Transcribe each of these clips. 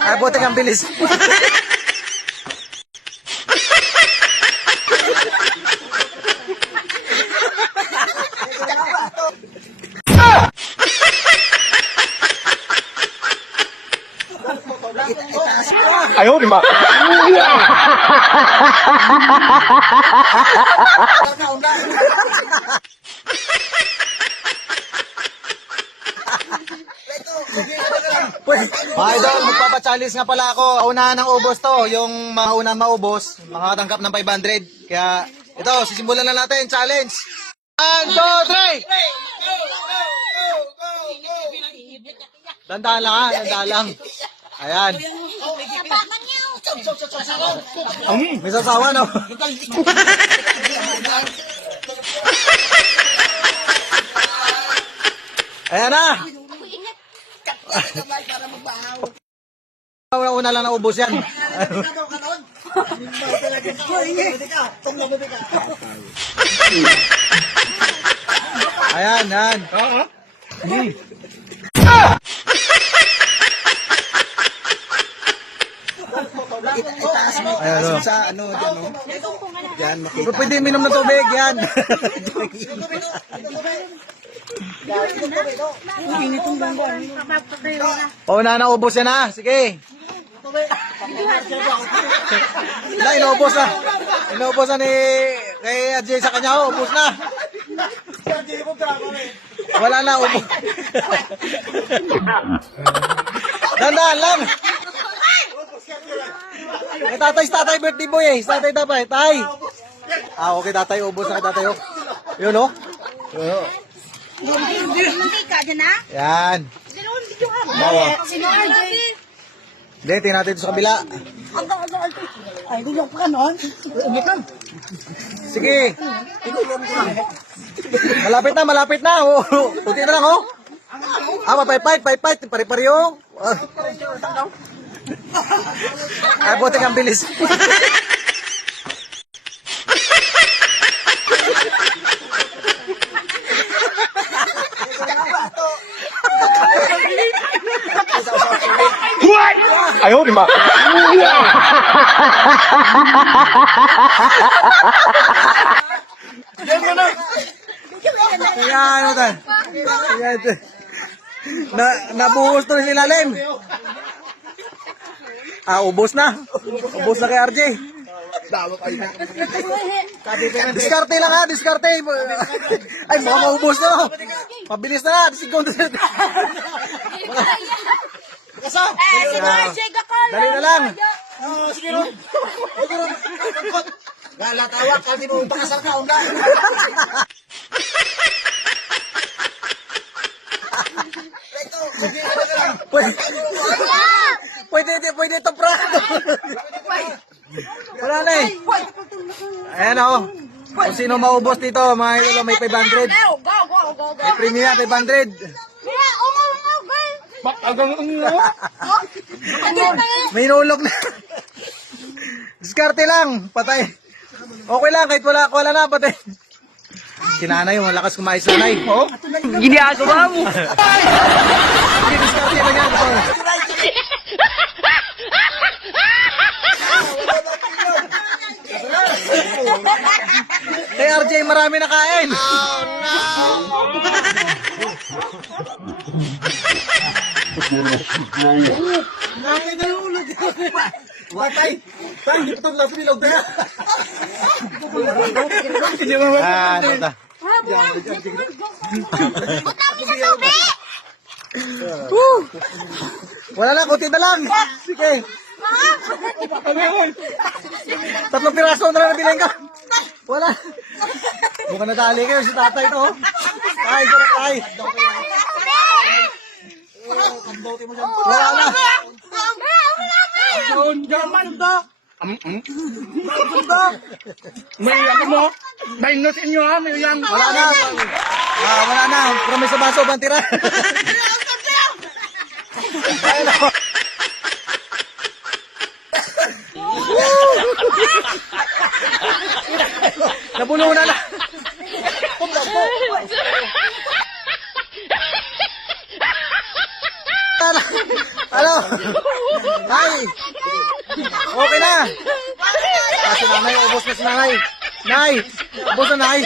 Ay, buti kang bilis. Ayaw, di ba? Mga idol, magpapachallenge nga pala ako. Unahan ng ubos to. Yung mga unang maubos, makakatanggap ng 500. Kaya, ito, sisimulan na natin. Challenge! 1, 2, 3! Dandaan lang ha, dandaan lang. Ayan. May sasawa, no? Ayan na! Una lang naubos yan. Ayan, yan. Ayan, o. Sa ano, dyan, no? Dyan, makita. Pwede minom ng tubig, yan. Una na ubos yan ha. Sige. Wala, inuubos na. Inuubos na ni kay Ajay sa kanya. Oh, ubos na. Wala na, ubos. Dandaan lang. Eh, tatay, birthday boy eh. Tatay, tay. Ah, okay, tatay, ubos na kay tatay. Oh. Yun, oh. Yun, oh. Yan. Bawa. Hindi, tingnan natin ito sa kabila. Ay, hindi yung pakanon. Sige. Malapit na. Oh. Kunti na lang, oh. Ah, mapaypayt. Pare-pareho. Ay, buti kang bilis. Ayaw, di ba? Ayan, ano tayo? Ayan, nabuhos to sa ilalim. Ah, ubos na. Ubos na kay RJ. Diskarte lang ha, diskarte. Ay, mukhang maubos na. Pabilis na, segundo. Dali na lang. Sige, Ron. Galatawa, kasi mo pakasar ka, onda. Pwede ito, Brad. Wala na eh. Ayan o. Kung sino maubos dito, mga idolo, may 500. May premium yan, 500. May inulog na. Diskarte lang, patay. Okay lang, kahit wala na, patay. Sinanay, yung malakas kumain sanay. Oh? Ginagawa mo. Sige, diskarte lang yan. Kay RJ, marami na kain. Oh, no! Watay! Tay, hindi pa ito nasa bilog na. Ah, ano ta? Wala na, kunti na lang. Sige. Tatlong piraso na lang nabiling ka. Wala. Mukhang nadali kayo si tatay to. Tay, sarap tay. Wala na. May ano mo? May note inyo ha? May yang. Wala na. Ah, wala na. Promise sa baso, bantira. Napuno na na. Ano? Nay! Okay na! Ah, si nanay, ubos na si nanay. Nay! Ubos na, nay.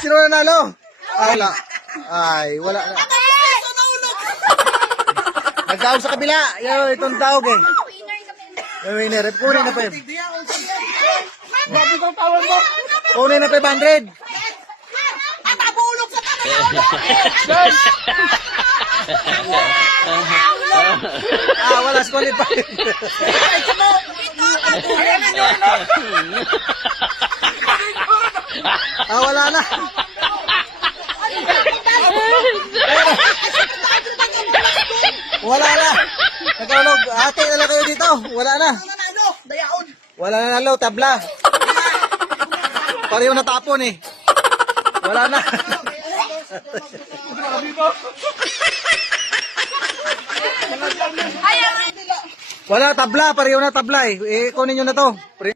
Sino nanalo? Ah, wala. Ay, wala na. Nagdaog sa kabila. Yan, itong daog eh. Yung winner. Kunin na pa yun. Kunin na 500. Ah, wala skulit pa. Ah, wala na. Wala na. Nagkaulog. Ate na lang kayo dito. Wala na. Wala na nalo. Tabla. Pareho natapon eh. Wala na. Wala tabla. Pareho na tabla eh. Eh, kunin nyo na to.